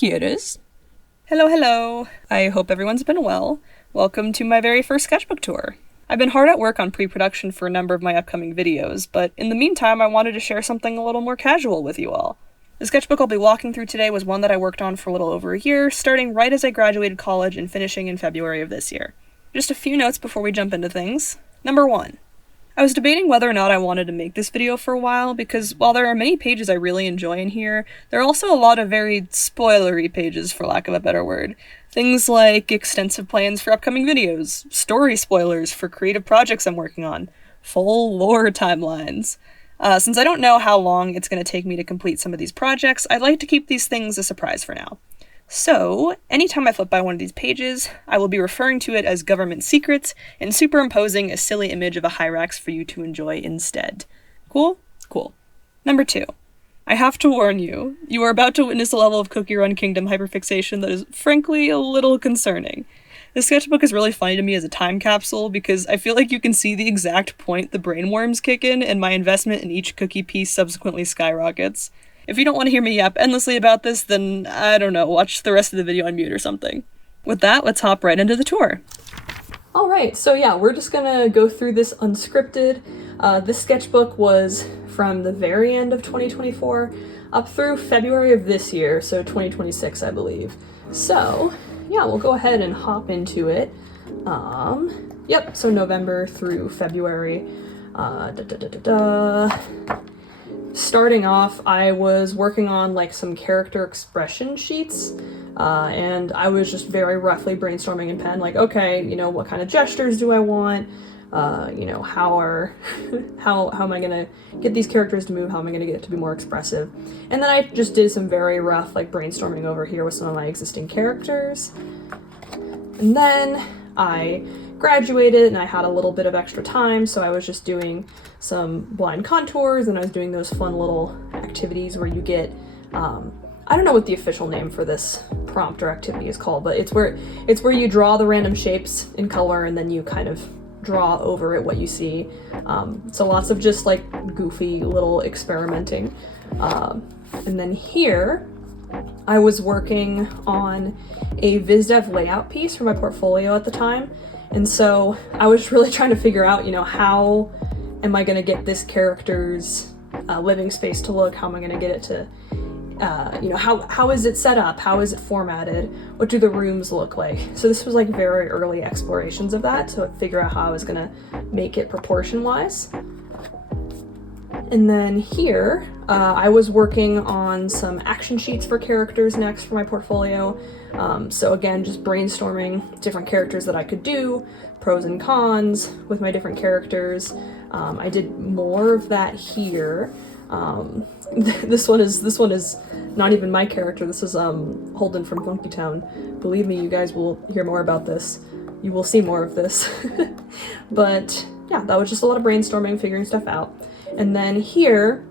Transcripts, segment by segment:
cuties. Hello, hello. I hope everyone's been well. Welcome to my very first sketchbook tour. I've been hard at work on pre-production for a number of my upcoming videos, but in the meantime I wanted to share something a little more casual with you all. The sketchbook I'll be walking through today was one that I worked on for a little over a year, starting right as I graduated college and finishing in February of this year. Just a few notes before we jump into things. Number 1. I was debating whether or not I wanted to make this video for a while, because while there are many pages I really enjoy in here, there are also a lot of very spoilery pages, for lack of a better word. Things like extensive plans for upcoming videos, story spoilers for creative projects I'm working on, full lore timelines. Since I don't know how long it's going to take me to complete some of these projects, I'd like to keep these things a surprise for now. So, anytime I flip by one of these pages, I will be referring to it as government secrets and superimposing a silly image of a Hyrax for you to enjoy instead. Cool? Cool. Number 2. I have to warn you, you are about to witness a level of CookieRun Kingdom hyperfixation that is frankly a little concerning. This sketchbook is really funny to me as a time capsule because I feel like you can see the exact point the brainworms kick in and my investment in each cookie piece subsequently skyrockets. If you don't want to hear me yap endlessly about this, then, I don't know, watch the rest of the video on mute or something. With that, let's hop right into the tour. Alright, so yeah, we're just gonna go through this unscripted. This sketchbook was from the very end of 2024 up through February of this year, so 2026, I believe. So, yeah, we'll go ahead and hop into it. Yep, so November through February. Starting off, I was working on like some character expression sheets, and I was just very roughly brainstorming in pen, like, okay, you know, what kind of gestures do I want? You know, how am I gonna get these characters to move? How am I gonna get it to be more expressive? And then I just did some very rough like brainstorming over here with some of my existing characters. And then I graduated and I had a little bit of extra time, so I was just doing some blind contours and I was doing those fun little activities where you get, I don't know what the official name for this prompt or activity is called, but it's where you draw the random shapes in color and then you kind of draw over it what you see. So lots of just like goofy little experimenting. And then here, I was working on a VizDev layout piece for my portfolio at the time. And so I was really trying to figure out, you know, how am I going to get this character's living space to look? How am I going to get it to, you know, how is it set up? How is it formatted? What do the rooms look like? So this was like very early explorations of that to figure out how I was going to make it proportion-wise. And then here, I was working on some action sheets for characters next for my portfolio. So again, just brainstorming different characters that I could do, pros and cons with my different characters. I did more of that here. This one is not even my character. This is Holden from Funky Town. Believe me, you guys will hear more about this. You will see more of this. But yeah, that was just a lot of brainstorming, figuring stuff out. And then here,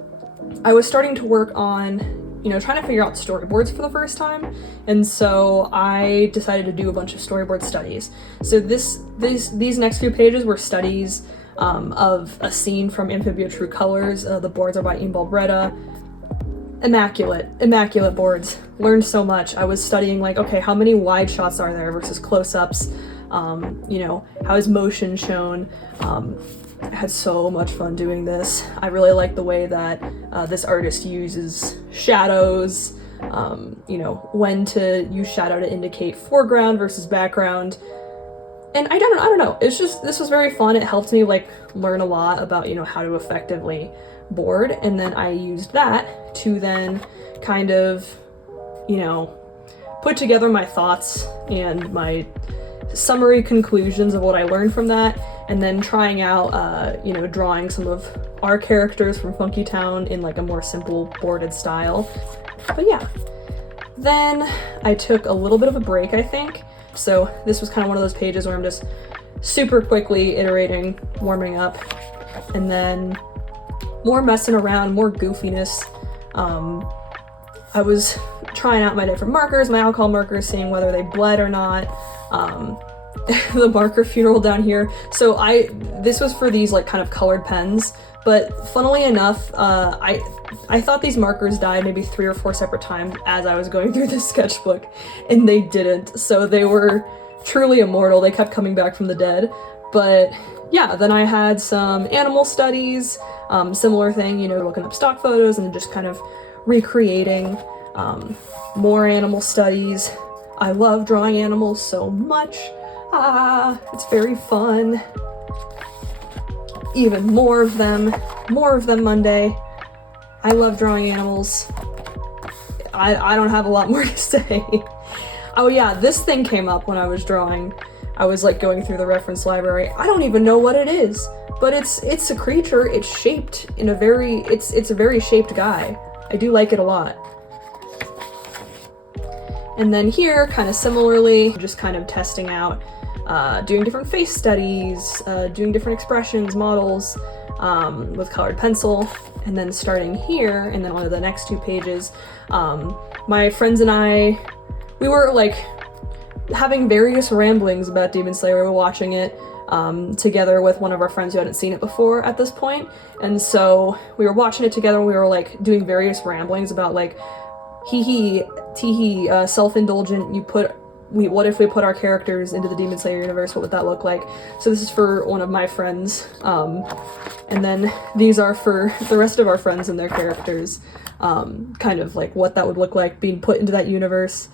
I was starting to work on, you know, trying to figure out storyboards for the first time. And so I decided to do a bunch of storyboard studies. So these next few pages were studies of a scene from Amphibia True Colors. The boards are by Imbal Breda. Immaculate boards. Learned so much. I was studying like, okay, how many wide shots are there versus close-ups? You know, how is motion shown? I had so much fun doing this. I really like the way that this artist uses shadows, you know, when to use shadow to indicate foreground versus background. And I don't know, it's just, this was very fun. It helped me like learn a lot about, you know, how to effectively board. And then I used that to then kind of, you know, put together my thoughts and my summary conclusions of what I learned from that, and then trying out, you know, drawing some of our characters from Funky Town in like a more simple boarded style. But yeah, then I took a little bit of a break, I think. So this was kind of one of those pages where I'm just super quickly iterating, warming up, and then more messing around, more goofiness. I was trying out my different markers, my alcohol markers, seeing whether they bled or not. The marker funeral down here. So this was for these like kind of colored pens But funnily enough, I thought these markers died maybe 3 or 4 separate times as I was going through this sketchbook, and they didn't. So they were truly immortal. They kept coming back from the dead. But yeah, then I had some animal studies, similar thing, you know, looking up stock photos and just kind of recreating more animal studies. I love drawing animals so much. It's very fun. Even more of them Monday. I love drawing animals. I don't have a lot more to say. Oh yeah, this thing came up when I was drawing. I was like going through the reference library. I don't even know what it is, but it's a creature. It's shaped in a very, it's a very shaped guy. I do like it a lot. And then here, kind of similarly, just kind of testing out, doing different face studies, doing different expressions, models, with colored pencil. And then starting here, and then on the next 2 pages, my friends and I, we were like having various ramblings about Demon Slayer. We were watching it together with one of our friends who hadn't seen it before at this point. And so we were watching it together and we were like doing various ramblings about like, hee tee self-indulgent, what if we put our characters into the Demon Slayer universe, what would that look like? So this is for one of my friends, and then these are for the rest of our friends and their characters, kind of like what that would look like being put into that universe,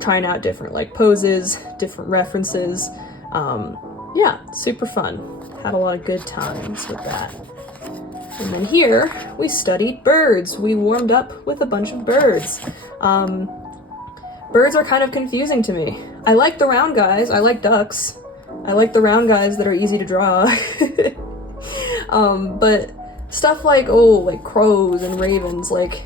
trying out different like poses, different references. Yeah, super fun. Had a lot of good times with that. And then here, we studied birds. We warmed up with a bunch of birds. Birds are kind of confusing to me. I like the round guys. I like ducks. I like the round guys that are easy to draw. But stuff like, like crows and ravens, like,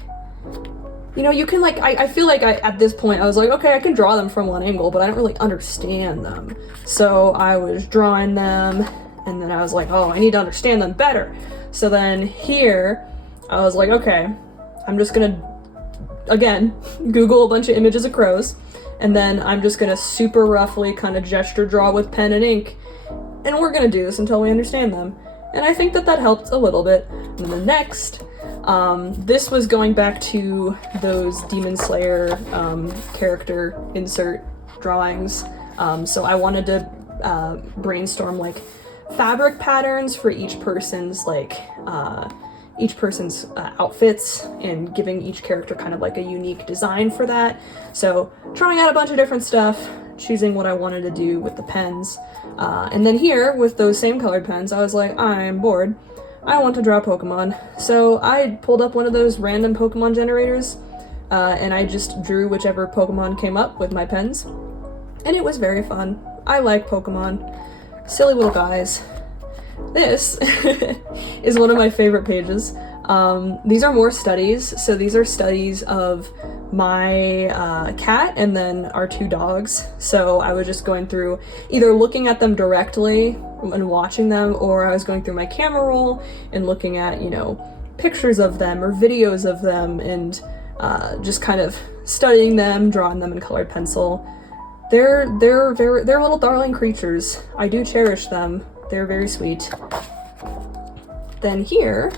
you know, you can like, I feel like at this point I was like, okay, I can draw them from one angle, but I don't really understand them. So I was drawing them, and then I was like, oh, I need to understand them better. So then here, I was like, okay, I'm just gonna, again, Google a bunch of images of crows, and then I'm just gonna super roughly kind of gesture draw with pen and ink, and we're gonna do this until we understand them. And I think that that helped a little bit. And then the next, this was going back to those Demon Slayer character insert drawings. So I wanted to brainstorm like fabric patterns for each person's outfits, and giving each character kind of like a unique design for that. So trying out a bunch of different stuff, choosing what I wanted to do with the pens. And then here, with those same colored pens, I was like, I'm bored. I want to draw Pokemon. So I pulled up one of those random Pokemon generators, and I just drew whichever Pokemon came up with my pens. And it was very fun. I like Pokemon. Silly little guys. This is one of my favorite pages. These are more studies. So these are studies of my cat and then our 2 dogs. So I was just going through, either looking at them directly and watching them, or I was going through my camera roll and looking at, you know, pictures of them or videos of them, and just kind of studying them, drawing them in colored pencil. They're little darling creatures. I do cherish them. They're very sweet. Then here,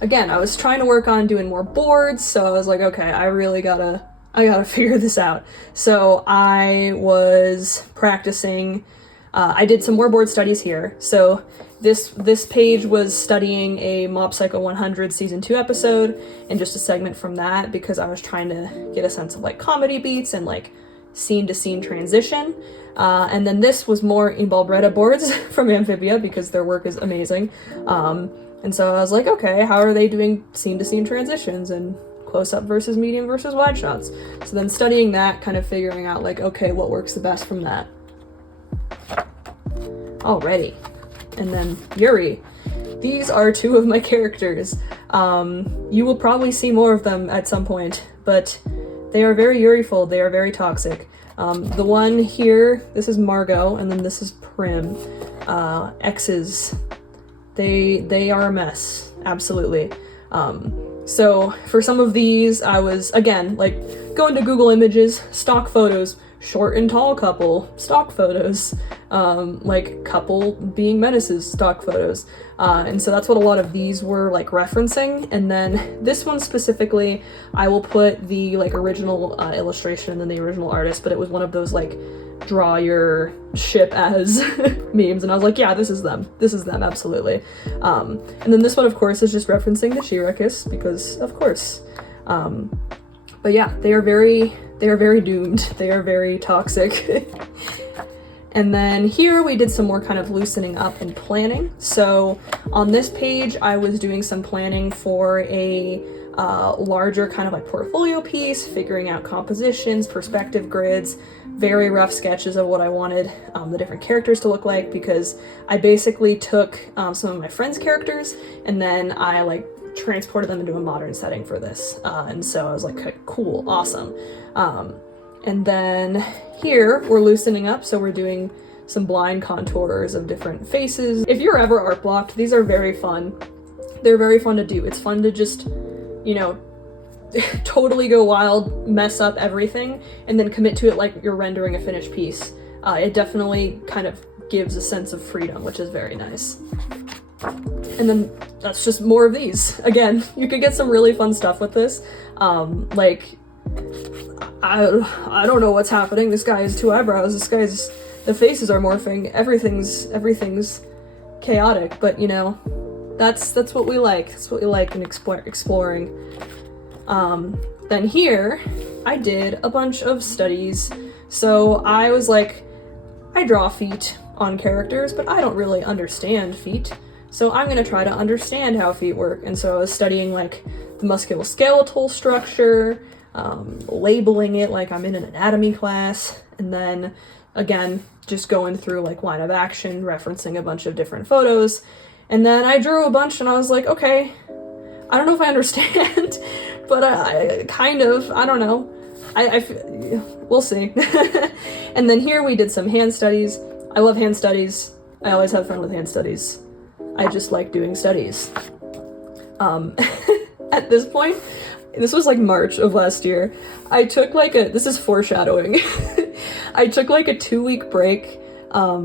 again, I was trying to work on doing more boards, so I was like, okay, I gotta figure this out. So I was practicing, I did some more board studies here. So this page was studying a Mob Psycho 100 season 2 episode, and just a segment from that, because I was trying to get a sense of like comedy beats and like scene to scene transition. And then this was more Imbalbretta boards from Amphibia, because their work is amazing. And so I was like, okay, how are they doing scene to scene transitions and close up versus medium versus wide shots? So then studying that, kind of figuring out like, okay, what works the best from that. Alrighty. And then Yuri. These are 2 of my characters. You will probably see more of them at some point, but they are very Yuri-ful. They are very toxic. The one here, this is Margot, and then this is Prim. X's. They are a mess. Absolutely. So for some of these, I was, again, like, going to Google Images, stock photos, short and tall couple, stock photos, like couple being menaces, stock photos. And so that's what a lot of these were like referencing. And then this one specifically, I will put the like original illustration and then the original artist, but it was one of those like draw your ship as memes, and I was like, yeah, this is them, absolutely. And then this one, of course, is just referencing the She-Ra kiss, because of course. But yeah, they are very doomed. They are very toxic. And then here we did some more kind of loosening up and planning. So on this page, I was doing some planning for a larger kind of like portfolio piece, figuring out compositions, perspective grids, very rough sketches of what I wanted the different characters to look like, because I basically took some of my friends' characters and then I like transported them into a modern setting for this. And so I was like, okay, cool, awesome. And then here we're loosening up, so we're doing some blind contours of different faces. If you're ever art blocked, these are very fun. They're very fun to do. It's fun to just, you know, totally go wild, mess up everything, and then commit to it like you're rendering a finished piece. It definitely kind of gives a sense of freedom, which is very nice. And then that's just more of these. Again, you could get some really fun stuff with this. Like, I don't know what's happening. This guy has two eyebrows. The faces are morphing. Everything's chaotic, but you know, that's what we like. That's what we like in exploring. Then here, I did a bunch of studies. So I was like, I draw feet on characters, but I don't really understand feet. So I'm gonna try to understand how feet work. And so I was studying like the musculoskeletal structure, labeling it like I'm in an anatomy class, and then again, just going through like line of action, referencing a bunch of different photos. And then I drew a bunch and I was like, okay, I don't know if I understand, but I kind of, I don't know. We'll see. And then here we did some hand studies. I love hand studies. I always have fun with hand studies. I just like doing studies. At this point, this was like March of last year, I took like this is foreshadowing. I took like a 2-week break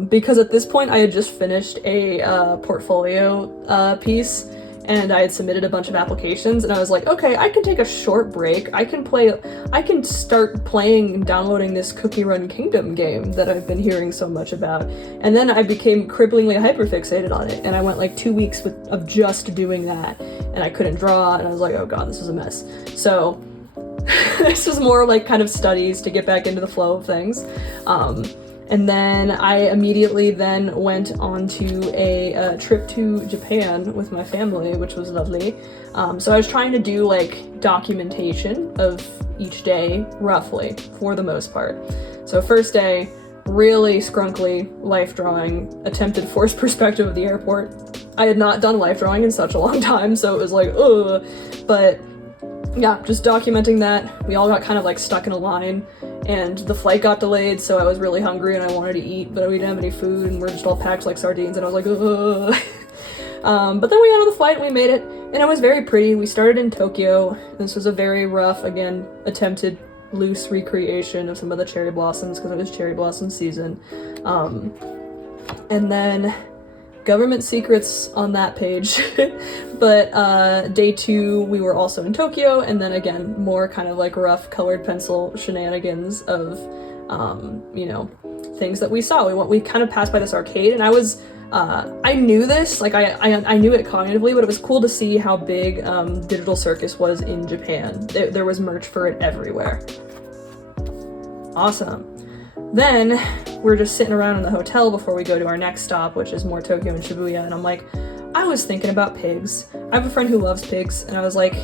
because at this point I had just finished a portfolio piece, and I had submitted a bunch of applications, and I was like, okay, I can take a short break. I can start playing and downloading this CookieRun Kingdom game that I've been hearing so much about. And then I became cripplingly hyperfixated on it, and I went like 2 weeks of just doing that, and I couldn't draw, and I was like, oh god, this is a mess. So this was more like kind of studies to get back into the flow of things. And then I immediately then went on to a trip to Japan with my family, which was lovely. So I was trying to do like documentation of each day, roughly, for the most part. So first day, really scrunkly life drawing, attempted forced perspective of the airport. I had not done life drawing in such a long time, so it was like, ugh. But yeah, just documenting that. We all got kind of like stuck in a line, and the flight got delayed, so I was really hungry and I wanted to eat, but we didn't have any food, and we're just all packed like sardines, and I was like, ugh. But then we got on the flight and we made it, and it was very pretty. We started in Tokyo. This was a very rough, again, attempted loose recreation of some of the cherry blossoms, because it was cherry blossom season. And then government secrets on that page. But day 2 we were also in Tokyo, and then again more kind of like rough colored pencil shenanigans of you know, things that we saw. We kind of passed by this arcade, and I knew this, like I knew it cognitively, but it was cool to see how big Digital Circus was in Japan. There was merch for it everywhere. Awesome. Then we're just sitting around in the hotel before we go to our next stop, which is more Tokyo and Shibuya, and I'm like, I was thinking about pigs. I have a friend who loves pigs, and I was like,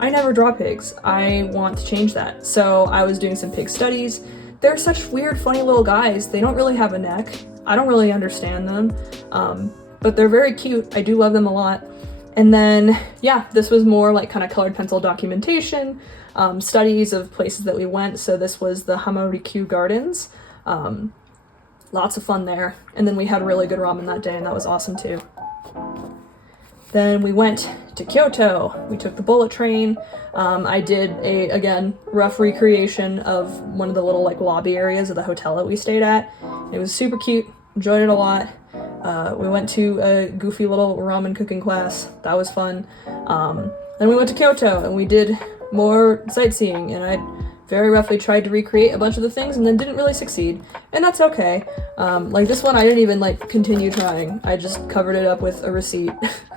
I never draw pigs. I want to change that. So I was doing some pig studies. They're such weird, funny little guys. They don't really have a neck. I don't really understand them, but they're very cute. I do love them a lot. And then, yeah, this was more like kind of colored pencil documentation, studies of places that we went. So this was the Hamarikyu Gardens. Lots of fun there. And then we had really good ramen that day, and that was awesome too. Then we went to Kyoto. We took the bullet train. I did a, again, rough recreation of one of the little like lobby areas of the hotel that we stayed at. It was super cute, enjoyed it a lot. We went to a goofy little ramen cooking class. That was fun. Then we went to Kyoto and we did more sightseeing, and I very roughly tried to recreate a bunch of the things and then didn't really succeed, and that's okay. Like this one I didn't even like continue trying. I just covered it up with a receipt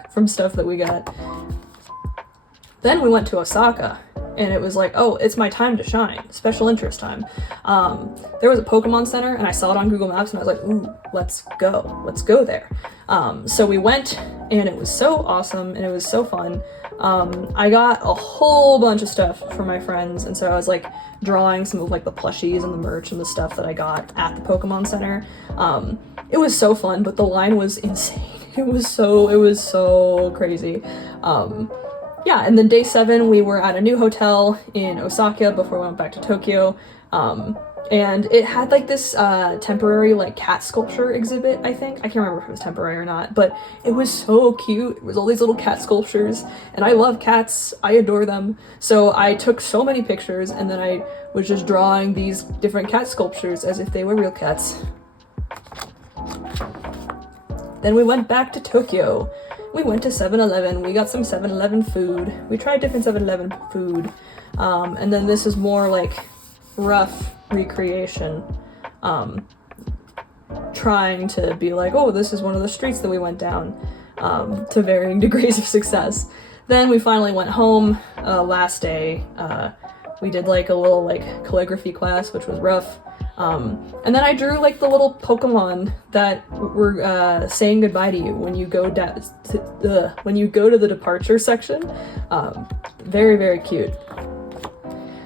from stuff that we got. Then we went to Osaka, and it was like, oh, it's my time to shine, special interest time. There was a Pokemon Center, and I saw it on Google Maps, and I was like, ooh, let's go there. So we went, and it was so awesome, and it was so fun. I got a whole bunch of stuff for my friends, and so I was like drawing some of like the plushies and the merch and the stuff that I got at the Pokemon Center. It was so fun, but the line was insane. It was so crazy. Yeah, and then day 7, we were at a new hotel in Osaka before we went back to Tokyo. And it had like this temporary like cat sculpture exhibit, I think. I can't remember if it was temporary or not, but it was so cute. It was all these little cat sculptures, and I love cats. I adore them. So I took so many pictures, and then I was just drawing these different cat sculptures as if they were real cats. Then we went back to Tokyo. We went to 7-Eleven. We got some 7-Eleven food. We tried different 7-Eleven food. And then this is more like rough recreation. Trying to be like, oh, this is one of the streets that we went down, to varying degrees of success. Then we finally went home last day. We did like a little like calligraphy class, which was rough. And then I drew like the little Pokemon that were saying goodbye to you when you go when you go to the departure section. Very, very cute.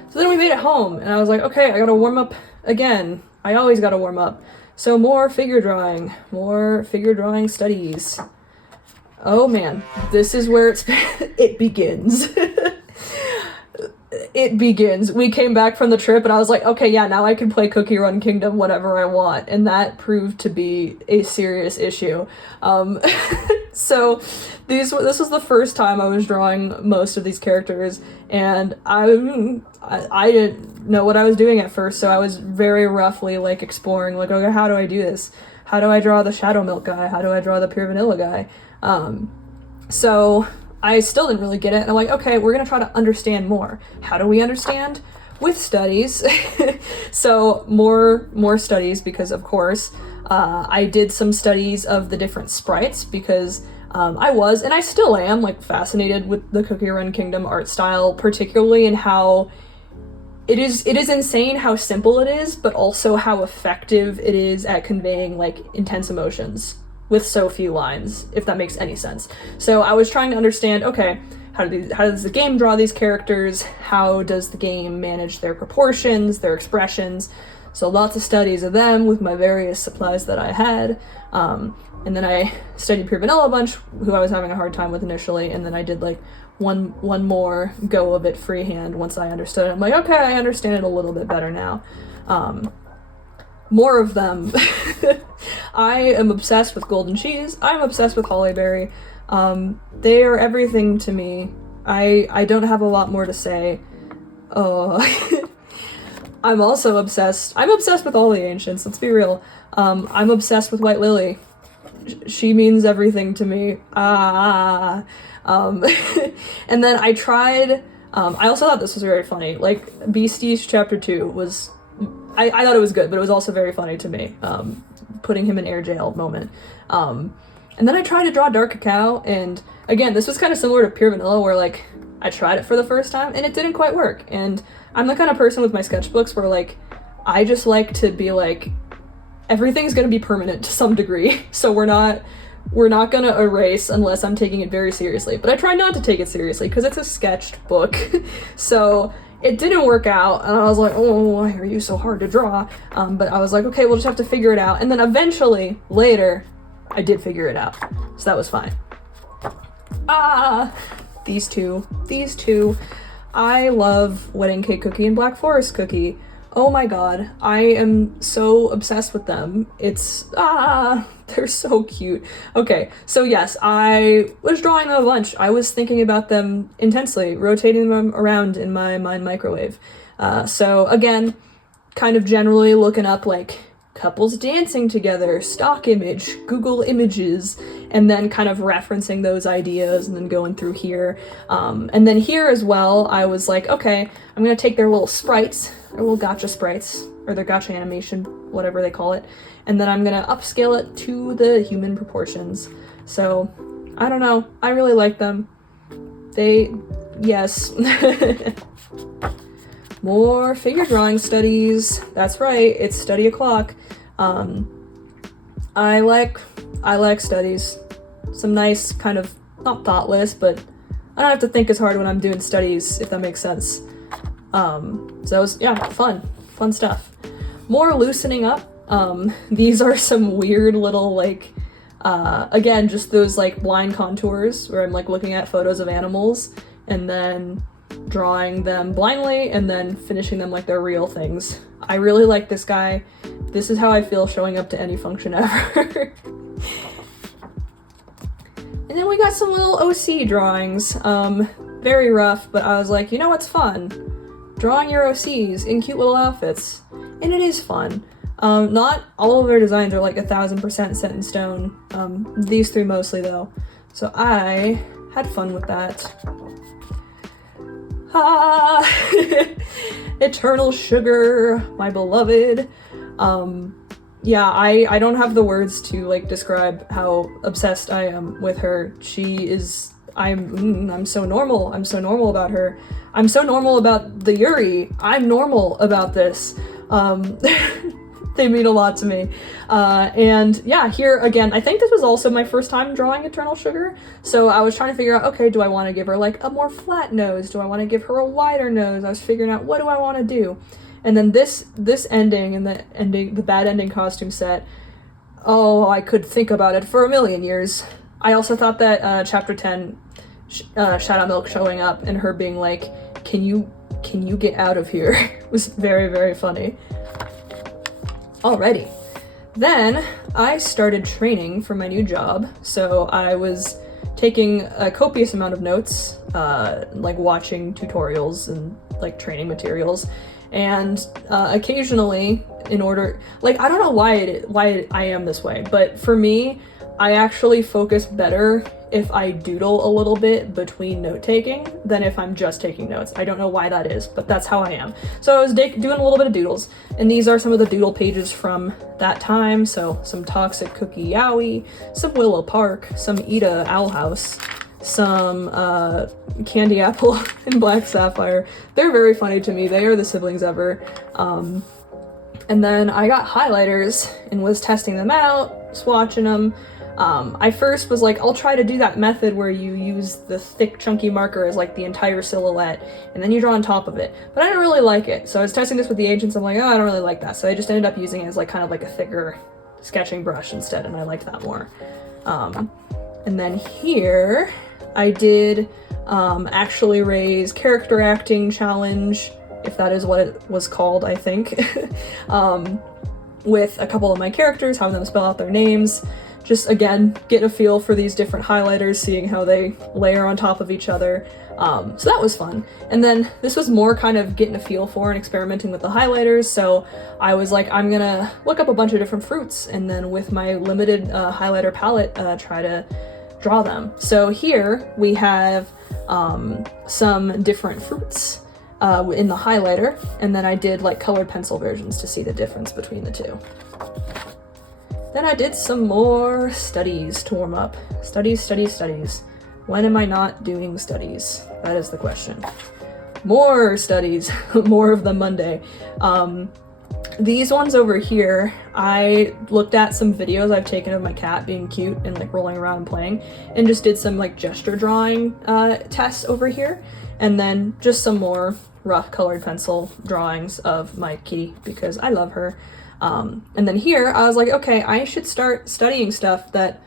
So then we made it home, and I was like, okay, I gotta warm up again. I always gotta warm up. So more figure drawing studies. Oh man, this is where it begins. It begins. We came back from the trip and I was like, okay, yeah, now I can play CookieRun Kingdom whenever I want, and that proved to be a serious issue. So this was the first time I was drawing most of these characters, and I didn't know what I was doing at first, so I was very roughly like exploring, like, okay, how do I do this? How do I draw the Shadow Milk guy? How do I draw the Pure Vanilla guy? So I still didn't really get it, and I'm like, okay, we're gonna try to understand more. How do we understand? With studies. So more studies, because of course I did some studies of the different sprites, because I was, and I still am, like fascinated with the CookieRun Kingdom art style, particularly in how it is insane how simple it is, but also how effective it is at conveying like intense emotions with so few lines, if that makes any sense. So I was trying to understand, okay, how does the game draw these characters? How does the game manage their proportions, their expressions? So lots of studies of them with my various supplies that I had. And then I studied Pure Vanilla a bunch, who I was having a hard time with initially, and then I did like one more go of it freehand once I understood it. I'm like, okay, I understand it a little bit better now. More of them. I am obsessed with Golden Cheese. I'm obsessed with Hollyberry. They are everything to me. I don't have a lot more to say. Oh, I'm also obsessed. I'm obsessed with all the ancients, let's be real. I'm obsessed with White Lily. She means everything to me. And then I tried, I also thought this was very funny. Like, Beasties Chapter 2 was, I thought it was good, but it was also very funny to me. Putting him in air jail moment. And then I tried to draw Dark Cacao, and again, this was kind of similar to Pure Vanilla, where like, I tried it for the first time, and it didn't quite work. And I'm the kind of person with my sketchbooks where like, I just like to be like, everything's gonna be permanent to some degree, so we're not gonna erase unless I'm taking it very seriously. But I try not to take it seriously, because it's a sketched book. So it didn't work out, and I was like, oh, why are you so hard to draw? But I was like, okay, we'll just have to figure it out. And then eventually, later, I did figure it out. So that was fine. These two. I love Wedding Cake Cookie and Black Forest Cookie. Oh my god, I am so obsessed with them. They're so cute. Okay, so yes, I was drawing them a bunch. I was thinking about them intensely, rotating them around in my mind microwave. So again, kind of generally looking up like couples dancing together, stock image, Google Images, and then kind of referencing those ideas and then going through here. And then here as well, I was like, okay, I'm gonna take their little sprites, their little gotcha sprites, or their gotcha animation, whatever they call it, and then I'm gonna upscale it to the human proportions. So, I don't know, I really like them. Yes. More figure drawing studies. That's right, it's study o'clock. I like studies. Some nice kind of, not thoughtless, but I don't have to think as hard when I'm doing studies, if that makes sense. So it was, yeah, fun stuff. More loosening up. These are some weird little, like, again, just those like line contours where I'm like looking at photos of animals and then drawing them blindly and then finishing them like they're real things. I really like this guy. This is how I feel showing up to any function ever. And then we got some little OC drawings. Very rough, but I was like, you know what's fun? Drawing your OCs in cute little outfits. And it is fun. Not all of their designs are like 1000% set in stone. These three mostly though. So I had fun with that. Eternal Sugar, my beloved. Yeah, I don't have the words to like describe how obsessed I am with her. She is, I'm so normal. I'm so normal about her. I'm so normal about the Yuri. I'm normal about this. They mean a lot to me. And yeah, here again, I think this was also my first time drawing Eternal Sugar. So I was trying to figure out, okay, do I want to give her like a more flat nose? Do I want to give her a wider nose? I was figuring out, what do I want to do? And then this ending and the bad ending costume set, oh, I could think about it for a million years. I also thought that chapter 10, Shadow Milk showing up and her being like, can you get out of here? was very, very funny. Alrighty. Then I started training for my new job. So I was taking a copious amount of notes, like watching tutorials and like training materials. And occasionally, in order, like, I don't know why I am this way, but for me, I actually focus better if I doodle a little bit between note-taking than if I'm just taking notes. I don't know why that is, but that's how I am. So I was doing a little bit of doodles, and these are some of the doodle pages from that time. So some Toxic Cookie Yowie, some Willow Park, some Ida Owl House, some Candy Apple and Black Sapphire. They're very funny to me. They are the siblings ever. And then I got highlighters and was testing them out, swatching them. I first was like, I'll try to do that method where you use the thick chunky marker as like the entire silhouette and then you draw on top of it, but I didn't really like it. So I was testing this with the agents. I'm like, oh, I don't really like that. So I just ended up using it as like kind of like a thicker sketching brush instead, and I liked that more. And then here I did actually raise character acting challenge, if that is what it was called, I think, with a couple of my characters, having them spell out their names. Just, again, get a feel for these different highlighters, seeing how they layer on top of each other. So that was fun. And then this was more kind of getting a feel for and experimenting with the highlighters. So I was like, I'm gonna look up a bunch of different fruits and then with my limited highlighter palette, try to draw them. So here we have some different fruits in the highlighter, and then I did like colored pencil versions to see the difference between the two. Then I did some more studies to warm up. Studies. When am I not doing studies? That is the question. More studies, more of them Monday. These ones over here, I looked at some videos I've taken of my cat being cute and like rolling around and playing, and just did some like gesture drawing tests over here, and then just some more rough colored pencil drawings of my kitty because I love her. And then here I was like, okay, I should start studying stuff that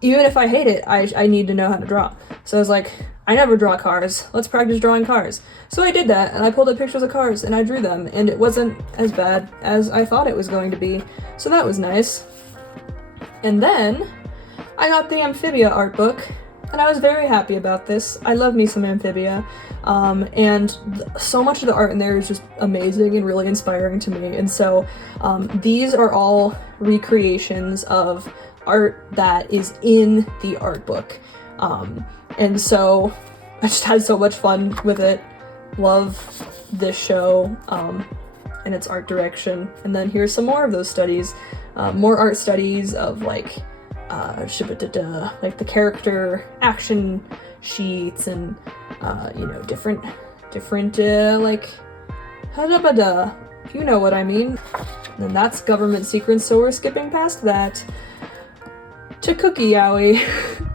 even if I hate it, I need to know how to draw. So I was like, I never draw cars. Let's practice drawing cars. So I did that, and I pulled up pictures of cars, and I drew them, and it wasn't as bad as I thought it was going to be. So that was nice. And then I got the Amphibia art book, and I was very happy about this. I love me some Amphibia, and so much of the art in there is just amazing and really inspiring to me. And so these are all recreations of art that is in the art book. And so I just had so much fun with it. Love this show and its art direction. And then here's some more of those studies, more art studies of like the character action sheets and you know, different like you know what I mean. And that's government secrets, so we're skipping past that to Cookie Yowie.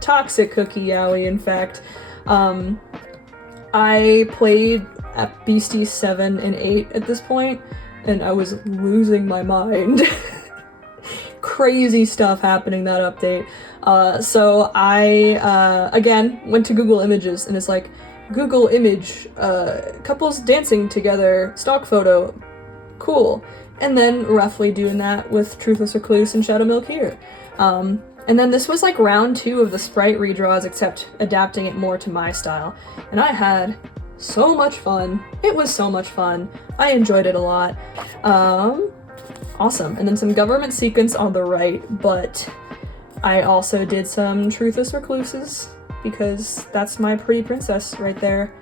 Toxic Cookie Yowie, in fact. I played at Beastie 7 and 8 at this point, and I was losing my mind. Crazy stuff happening that update. So I, again, went to Google Images, and it's like, Google image, couples dancing together, stock photo, cool. And then roughly doing that with Truthless Recluse and Shadow Milk here. And then this was like round 2 of the sprite redraws, except adapting it more to my style. And I had so much fun. It was so much fun. I enjoyed it a lot. Awesome. And then some government sequence on the right, but I also did some Truthless Recluses, because that's my pretty princess right there.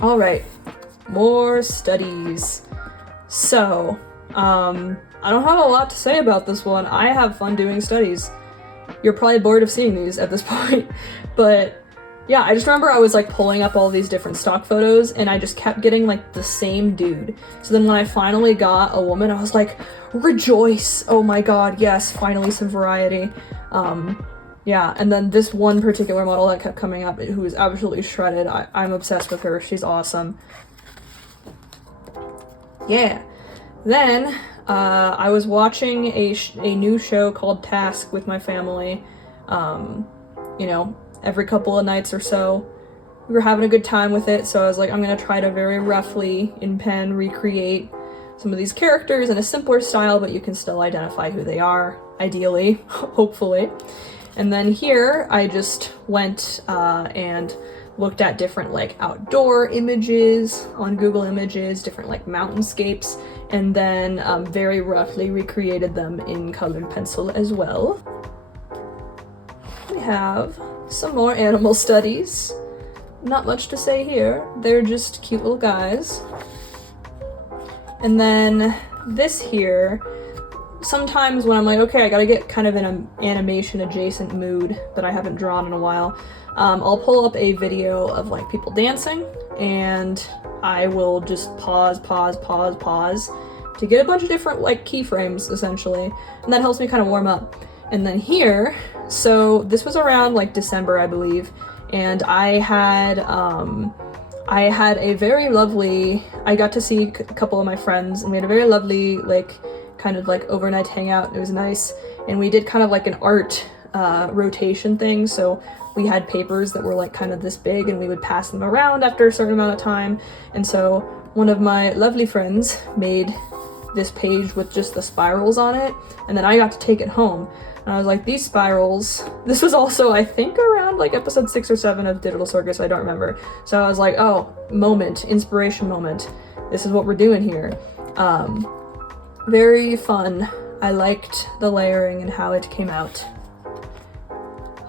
Alright, more studies. So, I don't have a lot to say about this one. I have fun doing studies. You're probably bored of seeing these at this point, but yeah, I just remember I was like pulling up all these different stock photos, and I just kept getting like the same dude. So then when I finally got a woman, I was like, rejoice! Oh my god, yes, finally some variety. Yeah, and then this one particular model that kept coming up, who is absolutely shredded. I'm obsessed with her. She's awesome. Yeah. Then, I was watching a new show called Task with my family. You know, every couple of nights or so. We were having a good time with it, so I was like, I'm gonna try to very roughly, in pen, recreate some of these characters in a simpler style, but you can still identify who they are, ideally, hopefully. And then here, I just went and looked at different like outdoor images on Google Images, different like mountainscapes, and then very roughly recreated them in colored pencil as well. We have some more animal studies. Not much to say here. They're just cute little guys. And then this here, sometimes when I'm like, okay, I gotta get kind of in an animation adjacent mood that I haven't drawn in a while, I'll pull up a video of like people dancing, and I will just pause to get a bunch of different like keyframes essentially, and that helps me kind of warm up. And then here, so this was around like December, I believe, and I had a very lovely, I got to see a couple of my friends, and we had a very lovely like kind of like overnight hangout. It was nice, and we did kind of like an art rotation thing, so we had papers that were like kind of this big, and we would pass them around after a certain amount of time. And so one of my lovely friends made this page with just the spirals on it, and then I got to take it home. And I was like, these spirals, this was also, I think, around like episode 6 or 7 of Digital Circus, I don't remember. So I was like, oh, moment, inspiration moment. This is what we're doing here. Very fun. I liked the layering and how it came out.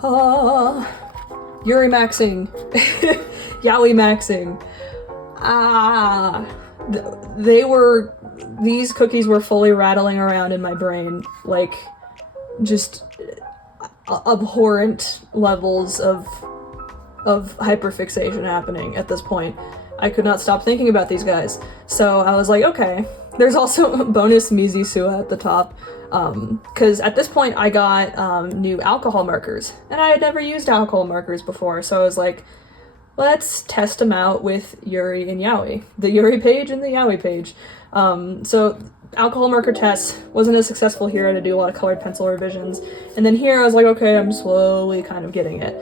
Yuri maxing. Yaoi maxing. These cookies were fully rattling around in my brain, like, just abhorrent levels of hyperfixation happening at this point. I could not stop thinking about these guys. So I was like, okay. There's also bonus Mizisua at the top, because at this point I got new alcohol markers, and I had never used alcohol markers before, so I was like, let's test them out with Yuri and Yaoi. The Yuri page and the Yaoi page. So alcohol marker test, wasn't as successful here. I had to do a lot of colored pencil revisions. And then here I was like, okay, I'm slowly kind of getting it.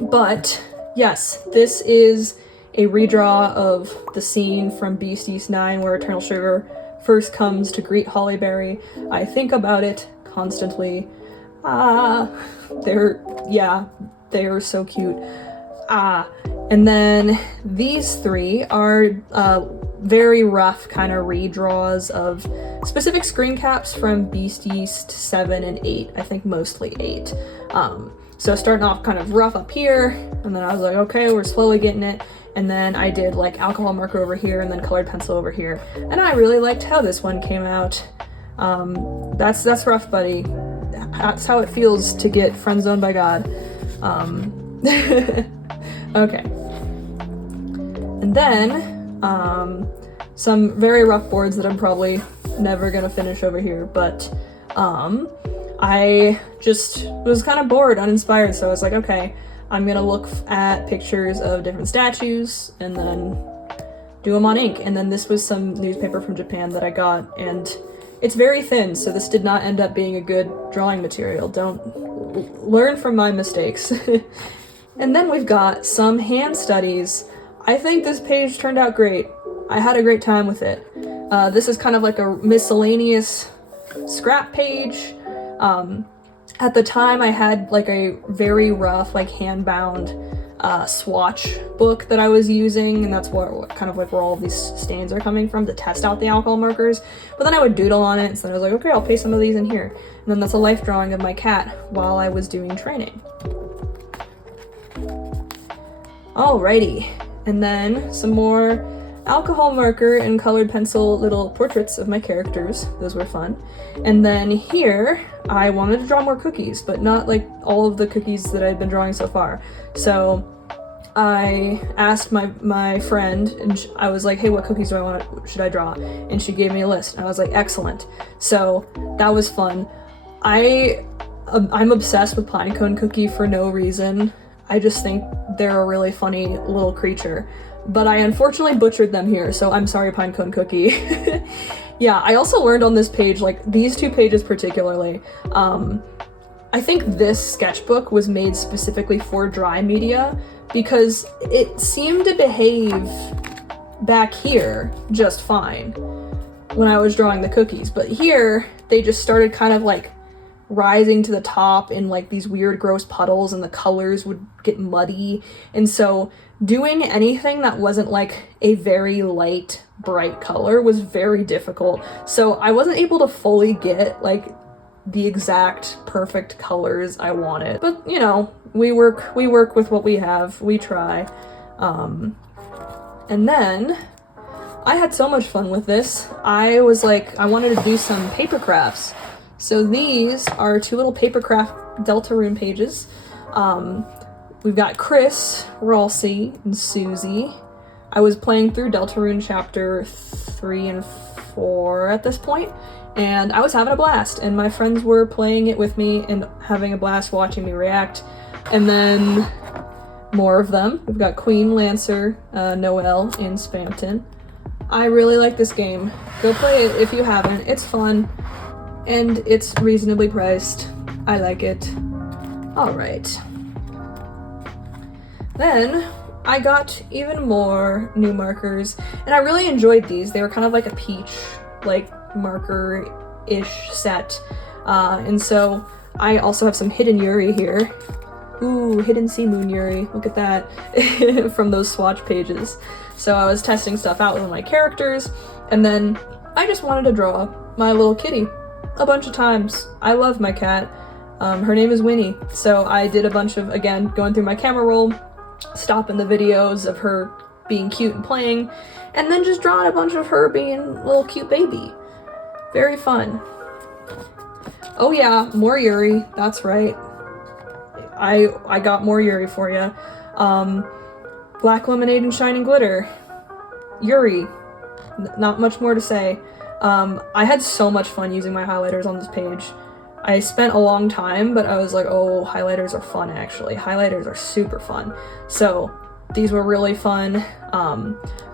But yes, this is a redraw of the scene from Beast East 9 where Eternal Sugar first comes to greet Hollyberry. I think about it constantly. They're so cute. And then these three are very rough kind of redraws of specific screen caps from Beast East 7 and 8, I think mostly 8. So starting off kind of rough up here, and then I was like, okay, we're slowly getting it. And then I did like alcohol marker over here and then colored pencil over here. And I really liked how this one came out. That's rough, buddy. That's how it feels to get friend zoned by God. Okay. And then, some very rough boards that I'm probably never gonna finish over here, but, I just was kind of bored, uninspired, so I was like, okay, I'm gonna look at pictures of different statues and then do them on ink. And then this was some newspaper from Japan that I got, and it's very thin, so this did not end up being a good drawing material. Don't learn from my mistakes. And then we've got some hand studies. I think this page turned out great. I had a great time with it. This is kind of like a miscellaneous scrap page. At the time I had like a very rough, like hand-bound swatch book that I was using, and that's what kind of like where all of these stains are coming from to test out the alcohol markers. But then I would doodle on it, so then I was like, okay, I'll paste some of these in here. And then that's a life drawing of my cat while I was doing training. Alrighty, and then some more alcohol marker and colored pencil little portraits of my characters. Those were fun. And then here, I wanted to draw more cookies, but not like all of the cookies that I'd been drawing so far. So I asked my friend, and I was like, hey, what cookies should I draw? And she gave me a list, and I was like, excellent. So that was fun. I'm obsessed with Pinecone Cookie for no reason. I just think they're a really funny little creature. But I unfortunately butchered them here, so I'm sorry, Pinecone Cookie. Yeah, I also learned on this page, like these two pages particularly, I think this sketchbook was made specifically for dry media because it seemed to behave back here just fine when I was drawing the cookies. But here, they just started kind of like rising to the top in like these weird gross puddles, and the colors would get muddy. And so doing anything that wasn't like a very light, bright color was very difficult. So I wasn't able to fully get like the exact perfect colors I wanted. But you know, we work with what we have, we try. And then I had so much fun with this. I was like, I wanted to do some paper crafts. So these are two little paper craft Deltarune pages. We've got Chris, Ralsei, and Susie. I was playing through Deltarune chapter 3 and 4 at this point, and I was having a blast, and my friends were playing it with me and having a blast watching me react. And then more of them. We've got Queen, Lancer, Noelle, and Spamton. I really like this game. Go play it if you haven't. It's fun, and it's reasonably priced. I like it. Alright. Then I got even more new markers, and I really enjoyed these. They were kind of like a peach, like, marker-ish set. And so I also have some Hidden Yuri here. Ooh, Hidden Sea Moon Yuri. Look at that. From those swatch pages. So I was testing stuff out with my characters, and then I just wanted to draw my little kitty a bunch of times. I love my cat. Her name is Winnie. So I did a bunch of, again, going through my camera roll, stopping the videos of her being cute and playing, and then just drawing a bunch of her being a little cute baby. Very fun. Oh yeah, more Yuri. That's right. I got more Yuri for you. Black Lemonade and Shining Glitter. Yuri. Not much more to say. I had so much fun using my highlighters on this page. I spent a long time, but I was like, oh, highlighters are fun actually. Highlighters are super fun. So these were really fun.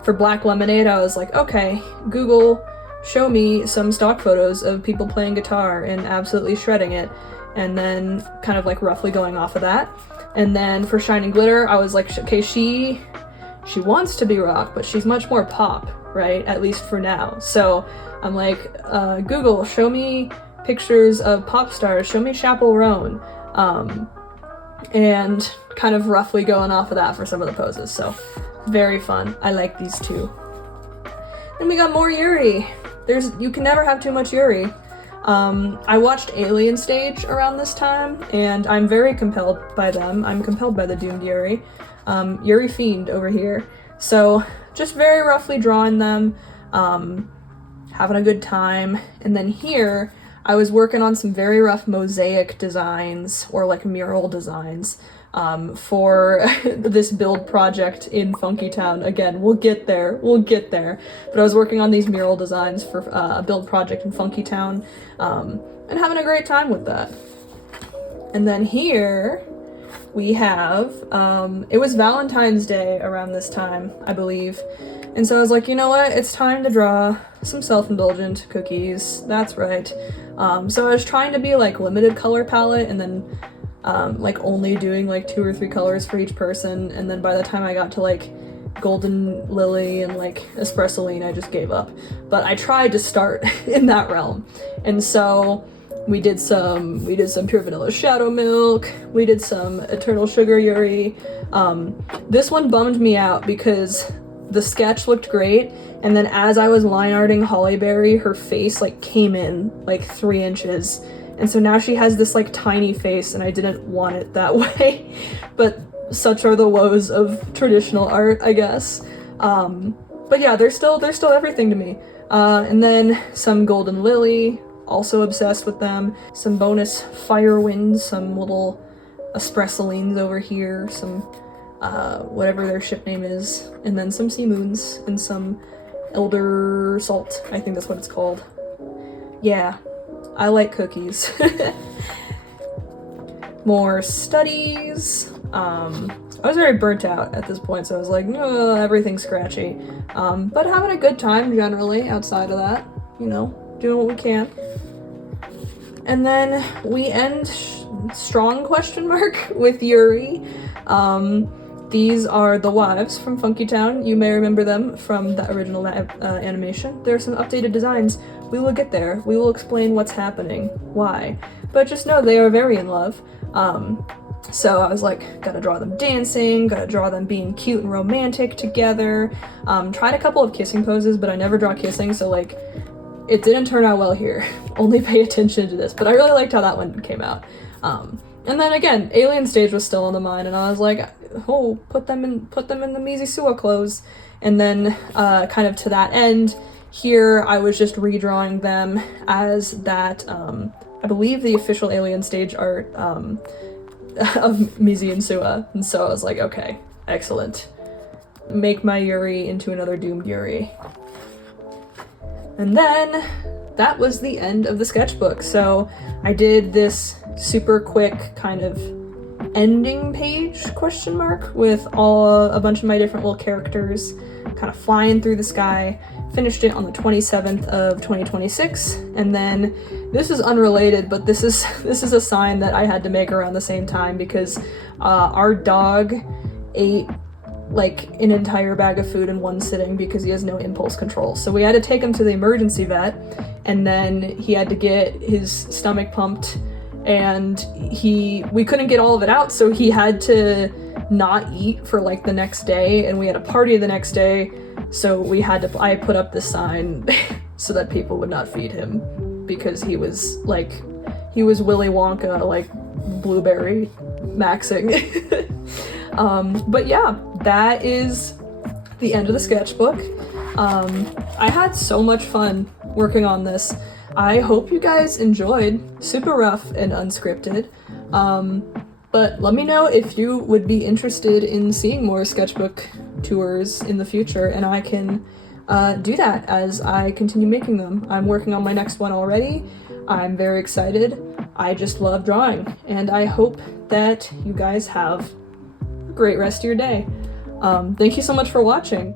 For Black Lemonade, I was like, okay, Google show me some stock photos of people playing guitar and absolutely shredding it, and then kind of like roughly going off of that. And then for Shining Glitter, I was like, okay, she wants to be rock, but she's much more pop, right? At least for now. So I'm like, Google, show me pictures of pop stars, show me Chappell Roan, and kind of roughly going off of that for some of the poses. So very fun. I like these two. Then we got more Yuri. You can never have too much Yuri. I watched Alien Stage around this time, and I'm very compelled by them. I'm compelled by the Doomed Yuri. Yuri Fiend over here. So just very roughly drawing them, having a good time. And then here, I was working on some very rough mosaic designs, or like mural designs, for this build project in Funky Town. Again, we'll get there. But I was working on these mural designs for a build project in Funky Town, and having a great time with that. And then here we have, it was Valentine's Day around this time, I believe. And so I was like, you know what? It's time to draw some self-indulgent cookies. That's right. So I was trying to be like limited color palette, and then like only doing like 2 or 3 colors for each person. And then by the time I got to like Golden Lily and like Espressoline, I just gave up. But I tried to start in that realm. And so we did some Pure Vanilla Shadow Milk, we did some Eternal Sugar Yuri. This one bummed me out because the sketch looked great, and then as I was line arting Hollyberry, her face like came in like 3 inches. And so now she has this like tiny face, and I didn't want it that way. But such are the woes of traditional art, I guess. But yeah, they're still everything to me. And then some Golden Lily, also obsessed with them. Some bonus Firewinds, some little Espressolines over here, some whatever their ship name is, and then some Sea Moons and some Elder Salt, I think that's what it's called. Yeah, I like cookies. More studies. I was very burnt out at this point, so I was like, no, everything's scratchy. But having a good time generally outside of that, you know, doing what we can. And then we end strong question mark with Yuri. These are the wives from Funky Town. You may remember them from the original animation. There are some updated designs. We will get there. We will explain what's happening, why. But just know they are very in love. So I was like, gotta draw them dancing, gotta draw them being cute and romantic together. Tried a couple of kissing poses, but I never draw kissing, so like, it didn't turn out well here. Only pay attention to this. But I really liked how that one came out. And then again, Alien Stage was still on the mind, and I was like, oh, put them in the Mizisua clothes. And then kind of to that end, here I was just redrawing them as that, I believe the official Alien Stage art of Mizi and Sua. And so I was like, okay, excellent. Make my Yuri into another Doomed Yuri. And then that was the end of the sketchbook. So I did this super quick kind of ending page question mark with a bunch of my different little characters kind of flying through the sky. Finished it on the 27th of 2026, and then this is unrelated, but this is a sign that I had to make around the same time because our dog ate like an entire bag of food in one sitting because he has no impulse control. So we had to take him to the emergency vet, and then he had to get his stomach pumped, and we couldn't get all of it out, so he had to not eat for like the next day, and we had a party the next day, so I put up this sign so that people would not feed him because he was Willy Wonka, like blueberry maxing. But yeah, that is the end of the sketchbook. I had so much fun working on this. I hope you guys enjoyed. Super rough and unscripted. But let me know if you would be interested in seeing more sketchbook tours in the future, and I can do that as I continue making them. I'm working on my next one already. I'm very excited. I just love drawing, and I hope that you guys have a great rest of your day. Thank you so much for watching.